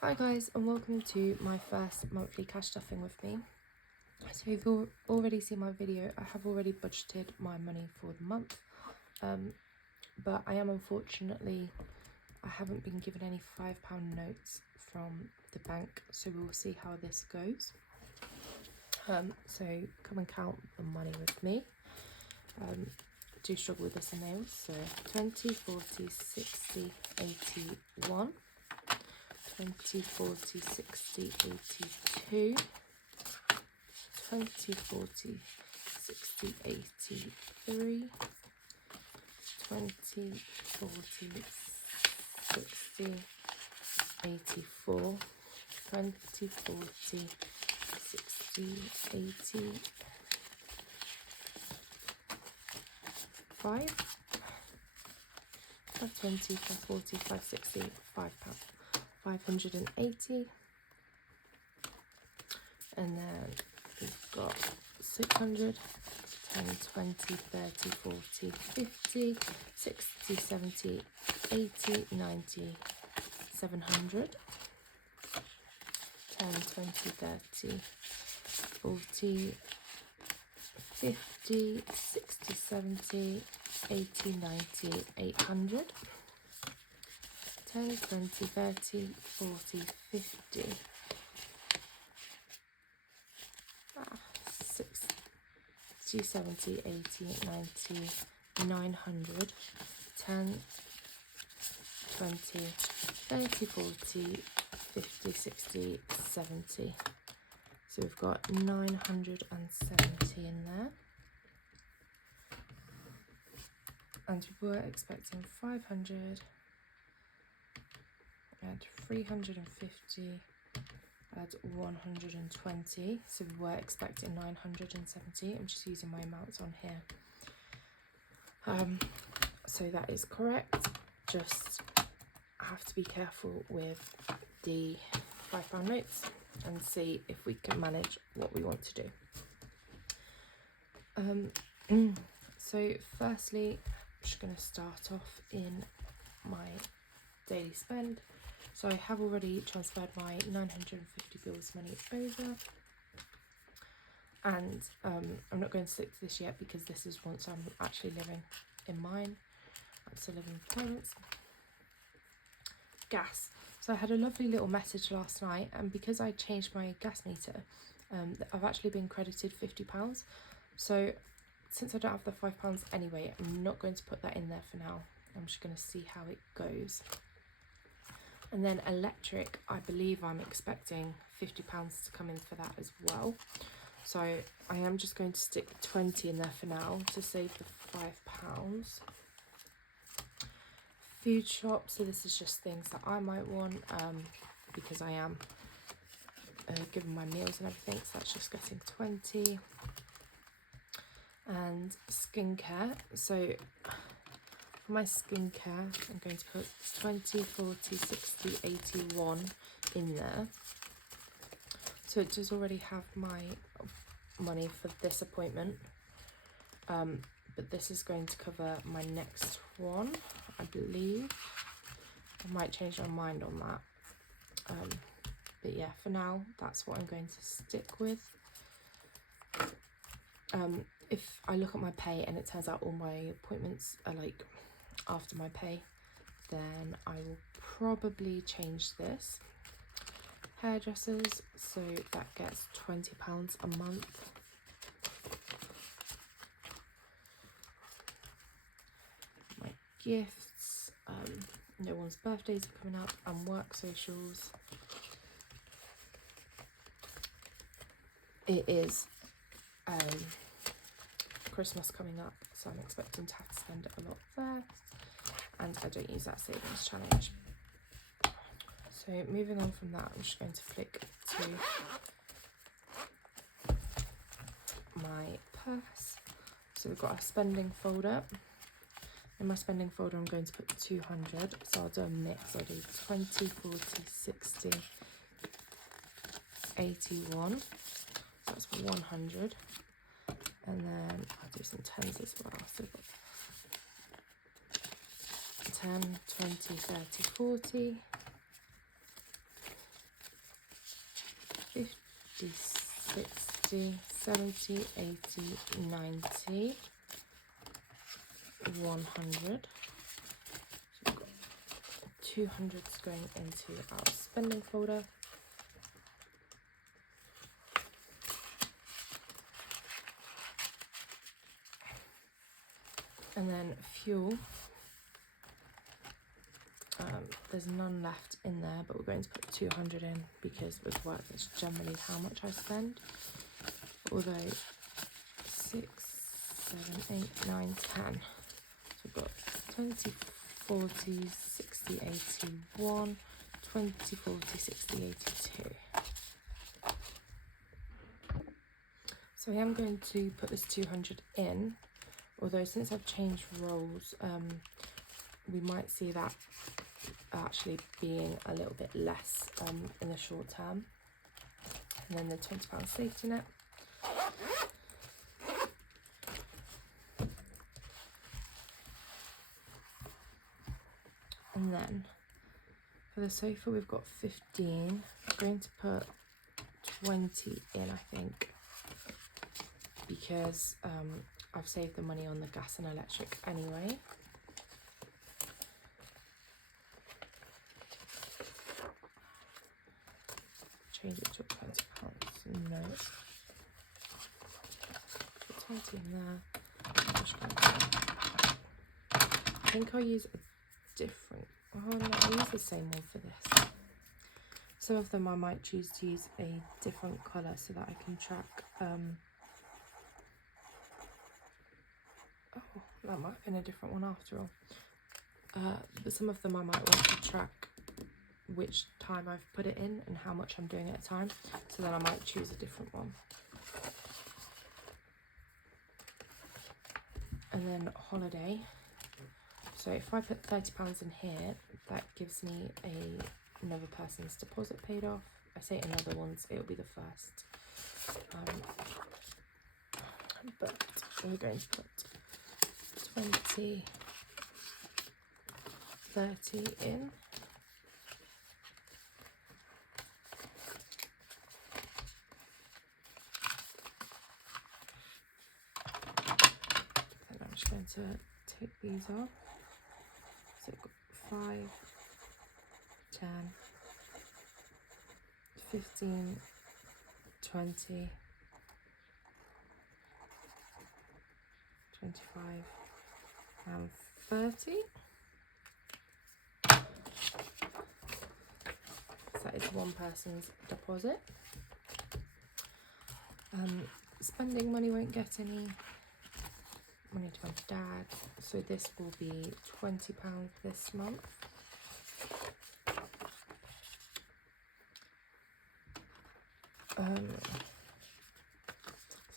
Hi guys, and welcome to my first monthly cash stuffing with me. So if you've already seen my video, I have already budgeted my money for the month, but I haven't been given any £5 notes from the bank, so we'll see how this goes. So come and count the money with me. Do struggle with this in nails, so 20, 40, 60, 81. 20, 40, 60, 82, 20, 40, 60, 83, 20, 40, 60, 84, 20, 40, 60, 85, 520, 540, 560, £5. 580, and then we've got 600, 10, 20, 30, 40, 50, 60, 70, 80, 90, 700, 10, 20, 30, 40, 50, 60, 70, 80, 90, 800, 10, 20, 30, 40, 50, 60, 70, 80, 90, 900, 10, 20, 30, 40, 50, 60, 70. So we've got 970 in there. And we were expecting 500. Add 350, add 120, so we were expecting 970. I'm just using my amounts on here. So that is correct. Just have to be careful with the £5 notes and see if we can manage what we want to do. So firstly, I'm just going to start off in my daily spend. So I have already transferred my 950 bills money over, and I'm not going to stick to this yet because this is once I'm actually living in mine. I'm still living with parents. Gas. So I had a lovely little message last night, and because I changed my gas meter, I've actually been credited £50. So since I don't have the £5 anyway, I'm not going to put that in there for now. I'm just going to see how it goes. And then electric, I believe I'm expecting £50 to come in for that as well. So I am just going to stick 20 in there for now to save the £5. Food shop, so this is just things that I might want because I am given my meals and everything, so that's just getting 20. And skincare, so for my skincare, I'm going to put 20, 40, 60, 81 in there. So it does already have my money for this appointment. But this is going to cover my next one, I believe. I might change my mind on that. But yeah, for now, that's what I'm going to stick with. If I look at my pay and it turns out all my appointments are like after my pay, then I will probably change this. Hairdressers, so that gets £20 a month. My gifts, no one's birthdays are coming up, and work socials. It is Christmas coming up, so I'm expecting to have to spend a lot there, and I don't use that savings challenge. So moving on from that, I'm just going to flick to my purse. So we've got a spending folder. In my spending folder, I'm going to put 200, so I'll do a mix. I'll do 20, 40, 60, 81, so that's 100. And then I'll do some tens as well. So we've got 10, 20, 30, 40, 50, 60, 70, 80, 90, 100. So we've got 200s going into our spending folder. And then fuel, there's none left in there, but we're going to put 200 in because with work that's generally how much I spend. Although 6, 7, 8, 9, 10. So we've got 20, 40, 60, 81, 20, 40, 60, 82. So I am going to put this 200 in, although since I've changed roles, we might see that actually being a little bit less in the short term. And then the £20 safety net. And then for the sofa we've got 15. I'm going to put 20 in, I think, because I've saved the money on the gas and electric anyway. Change it to £20. No. Put 20 in there. I think I'll use a different, oh no, I'll use the same one for this. Some of them I might choose to use a different colour so that I can track, oh, that might have been a different one after all. But some of them I might want to track which time I've put it in and how much I'm doing at a time, so then I might choose a different one. And then holiday, so if I put £30 in here, that gives me another person's deposit paid off. I say another one's, it'll be the first, but we're going to put 20, 30 in. Going to take these off. So I've got 5, 10, 15, 20, 25 and 30. So that is one person's deposit. Spending money won't get any money to my dad, so this will be £20 this month. So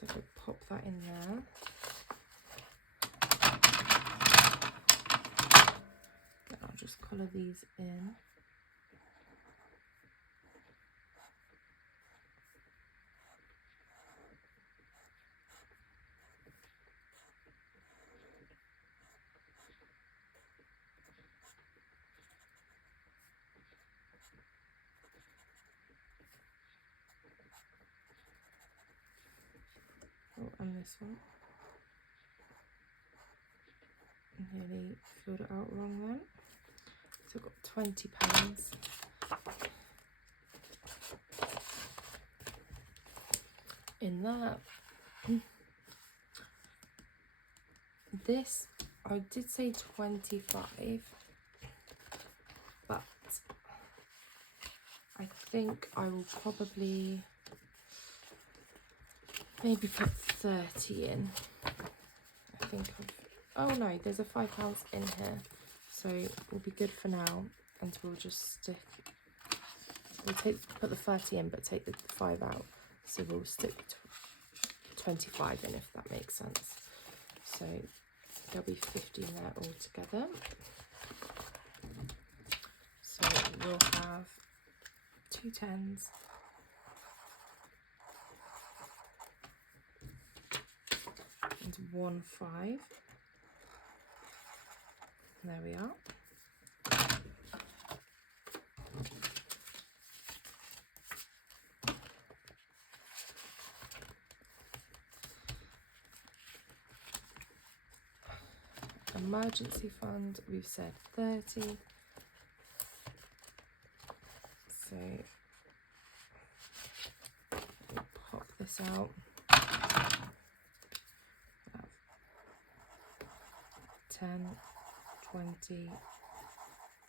if I pop that in there, then I'll just colour these in. Oh, and this one. Nearly filled it out wrong then. So I've got £20 in that. This, I did say 25, but I think I will probably maybe put 30 in. I think oh no, there's a £5 in here, so we'll be good for now, and we'll just stick, we'll put the 30 in but take the 5 out, so we'll stick 25 in, if that makes sense. So there'll be 15 there altogether. So we'll have 2 10s, and 1 5. There we are. emergency fund, we've said 30. So pop this out. 10, 20,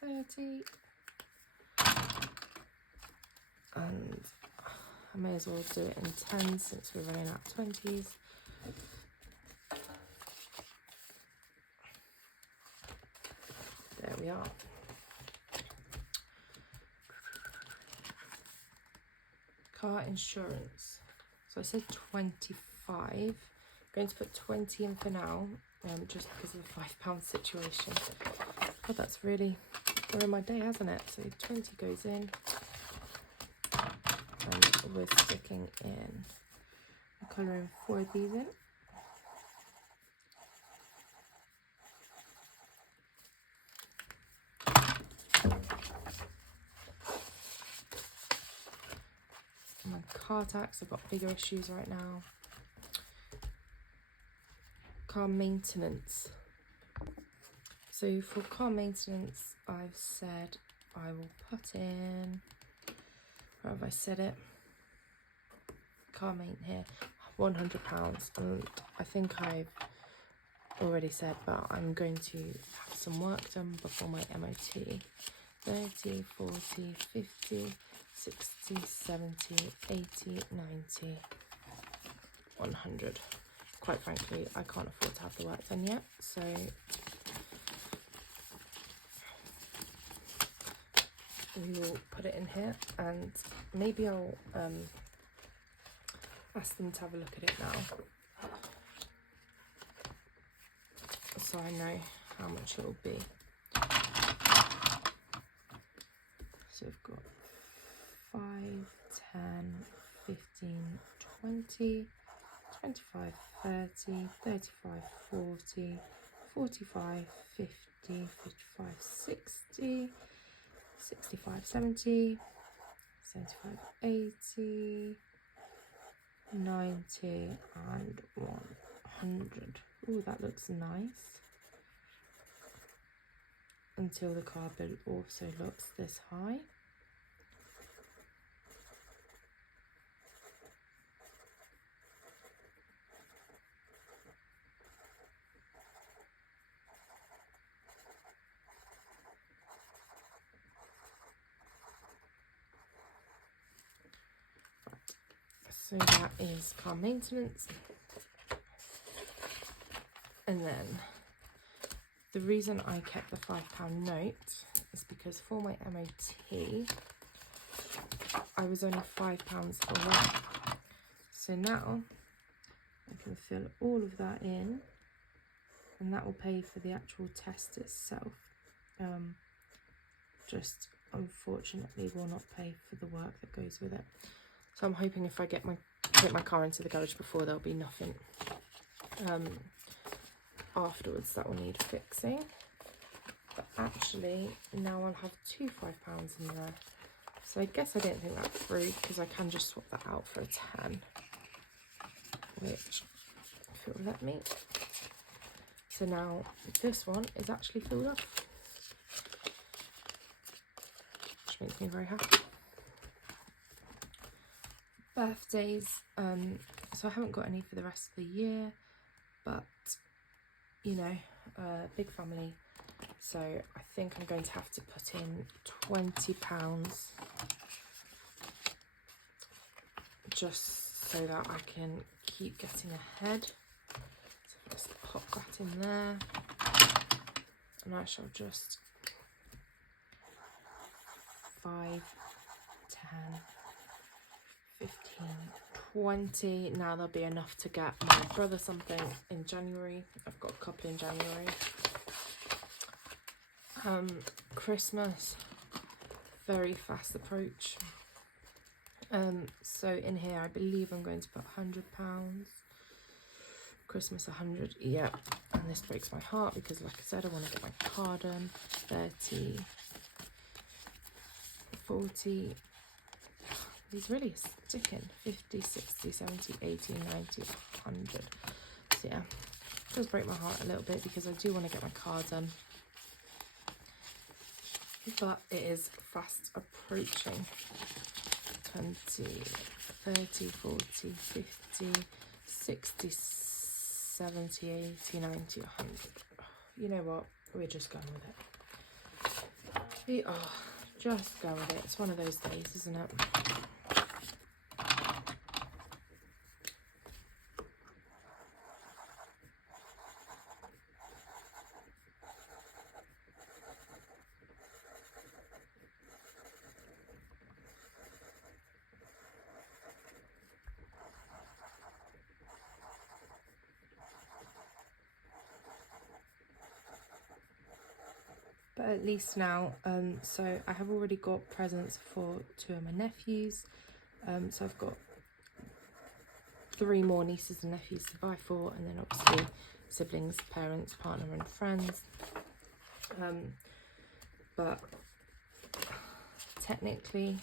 30. And I may as well do it in 10 since we're running out of 20s. There we are. Car insurance. So I said 25. I'm going to put 20 in for now, just because of the £5 situation. God, that's really ruined my day, hasn't it? So 20 goes in. And we're sticking in, I'm colouring 4 of these in. My car tax, I've got bigger issues right now. Car maintenance. So for car maintenance, I've said I will put in, where have I said it? Car main here, £100. And I think I've already said, but I'm going to have some work done before my MOT. 30, 40, 50, 60, 70, 80, 90, 100. Quite frankly, I can't afford to have the work done yet, so we will put it in here, and maybe I'll ask them to have a look at it now, so I know how much it will be. So we've got 5, 10, 15, 20, 25, 30, 35, 40, 45, 50, 55, 60, 65, 70, 75, 80, 90, and 100. Ooh, that looks nice. Until the car bill also looks this high. So that is car maintenance. And then the reason I kept the £5 note is because for my MOT, I was only £5 away. So now I can fill all of that in, and that will pay for the actual test itself. Just unfortunately will not pay for the work that goes with it. So I'm hoping if I get my car into the garage before, there'll be nothing afterwards that will need fixing. But actually now I'll have 2 £5 in there, so I guess I didn't think that through, because I can just swap that out for a 10, which if it will let me. So now this one is actually filled up, which makes me very happy. Birthdays, so I haven't got any for the rest of the year, but you know, big family, so I think I'm going to have to put in £20 just so that I can keep getting ahead. So let's pop that in there, and I shall just 5, 10, 15, 20. Now there'll be enough to get my brother something in January. I've got a couple in January. Christmas, very fast approach. So in here I believe I'm going to put £100. Christmas 100, yeah. And this breaks my heart because, like I said, I want to get my car done. 30, 40. These really sticking. 50, 60, 70, 80, 90, 100. So yeah, It does break my heart a little bit because I do want to get my car done. But it is fast approaching. 20, 30, 40, 50, 60, 70, 80, 90, 100. You know what? We're just going with it. We are just going with it. It's one of those days, isn't it? But at least now, so I have already got presents for 2 of my nephews. So I've got 3 more nieces and nephews to buy for, and then obviously siblings, parents, partner and friends. But technically,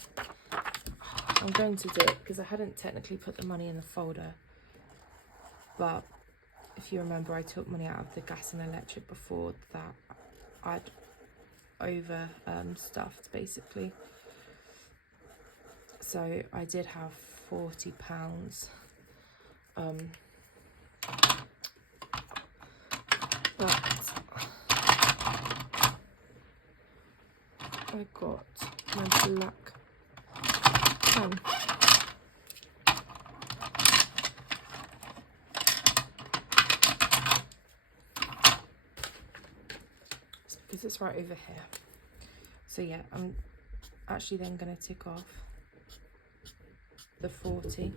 I'm going to do it because I hadn't technically put the money in the folder. But if you remember, I took money out of the gas and electric before that I'd over stuffed basically. So I did have £40. But I got my black pen. It's because it's right over here. So yeah, I'm actually then going to tick off the 40.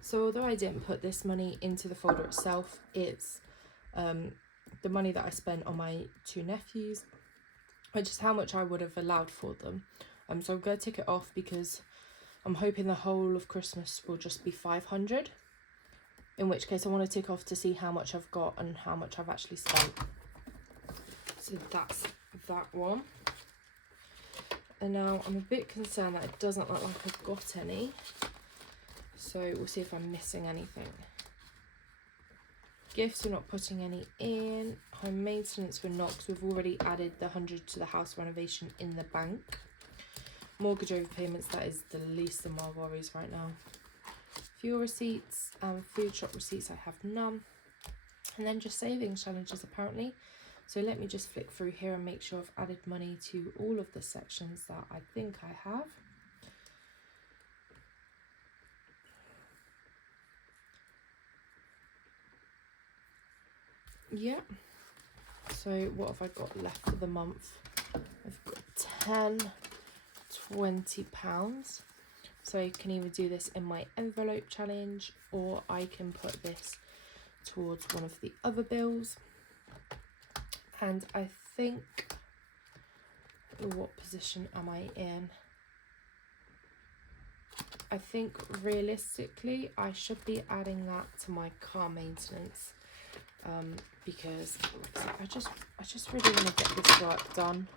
So although I didn't put this money into the folder itself, it's the money that I spent on my 2 nephews, which is how much I would have allowed for them. So I'm going to tick it off because I'm hoping the whole of Christmas will just be 500. In which case I want to tick off to see how much I've got and how much I've actually spent. So that's that one. And now I'm a bit concerned that it doesn't look like I've got any. So we'll see if I'm missing anything. Gifts, we're not putting any in. Home maintenance, we're not, because we've already added the 100 to the house renovation in the bank. Mortgage overpayments, that is the least of my worries right now. Fuel receipts and food shop receipts, I have none. And then just savings challenges apparently. So let me just flick through here and make sure I've added money to all of the sections that I think I have. Yeah. So what have I got left for the month? I've got £20. So I can either do this in my envelope challenge, or I can put this towards one of the other bills. And I think, what position am I in? I think realistically I should be adding that to my car maintenance, because I just really want to get this work done.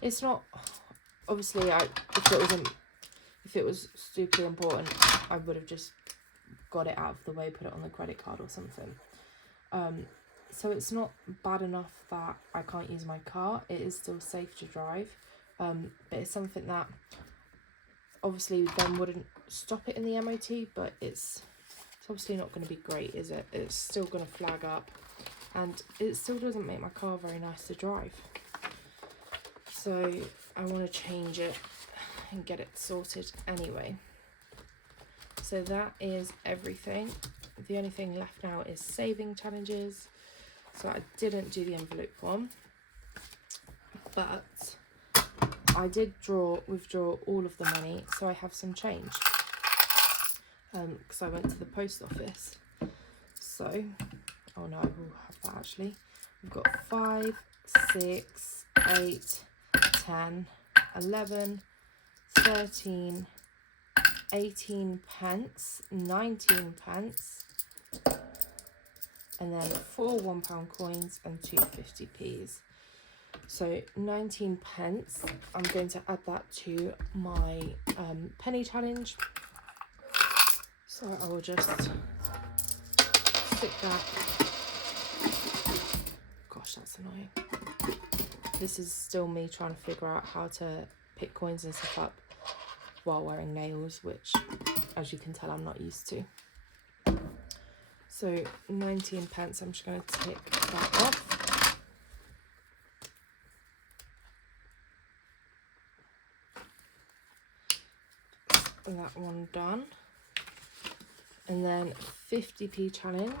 It's not, obviously, if it was super important, I would have just got it out of the way, put it on the credit card or something. So it's not bad enough that I can't use my car. It is still safe to drive, but it's something that obviously then wouldn't stop it in the MOT, but it's obviously not going to be great, is it? It's still going to flag up, and it still doesn't make my car very nice to drive. So I want to change it and get it sorted anyway. So that is everything. The only thing left now is saving challenges. So I didn't do the envelope one, but I did withdraw all of the money, so I have some change. Because I went to the post office. So, oh no, I will have that actually. We've got 5, 6, 8, 10, 11, 13, 18 pence, 19 pence, and then 4 £1 coins and 2 50p's. So 19 pence, I'm going to add that to my penny challenge. So I will just stick that. Gosh, that's annoying. This is still me trying to figure out how to pick coins and stuff up while wearing nails, which, as you can tell, I'm not used to. So 19 pence, I'm just going to tick that off. That one done. And then 50p challenge.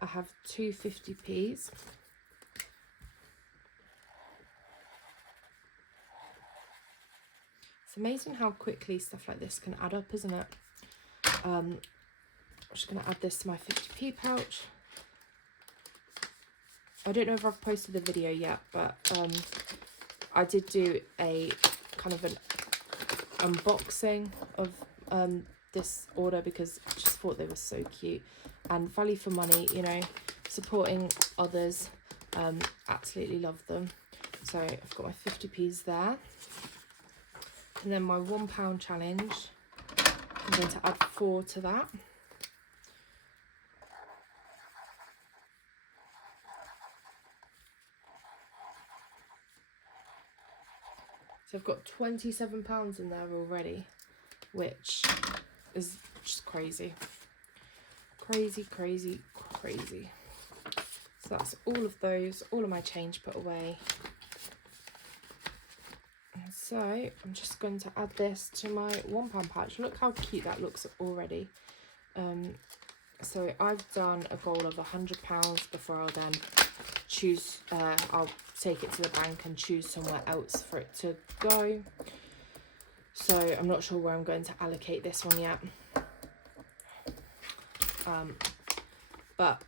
I have two 50p's. It's amazing how quickly stuff like this can add up, isn't it? I'm just going to add this to my 50p pouch. I don't know if I've posted the video yet, but I did do a kind of an unboxing of this order because I just thought they were so cute and value for money, you know, supporting others. Absolutely love them. So I've got my 50p's there, and then my £1 challenge, I'm going to add 4 to that. So I've got £27 in there already, which is just crazy. Crazy, crazy, crazy. So that's all of those, all of my change put away. And so I'm just going to add this to my £1 pouch. Look how cute that looks already. So I've done a goal of £100 before I'll then choose, I'll take it to the bank and choose somewhere else for it to go. So I'm not sure where I'm going to allocate this one yet. But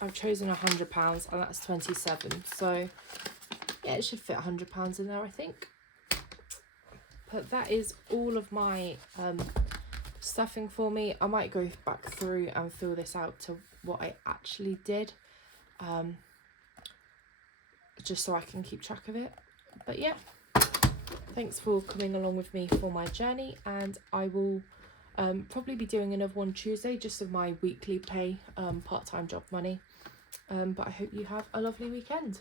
I've chosen £100 and that's 27. So yeah, it should fit £100 in there, I think. But that is all of my stuffing for me. I might go back through and fill this out to what I actually did, just so I can keep track of it. But yeah, thanks for coming along with me for my journey, and I will probably be doing another one Tuesday, just of my weekly pay, part-time job money. But I hope you have a lovely weekend.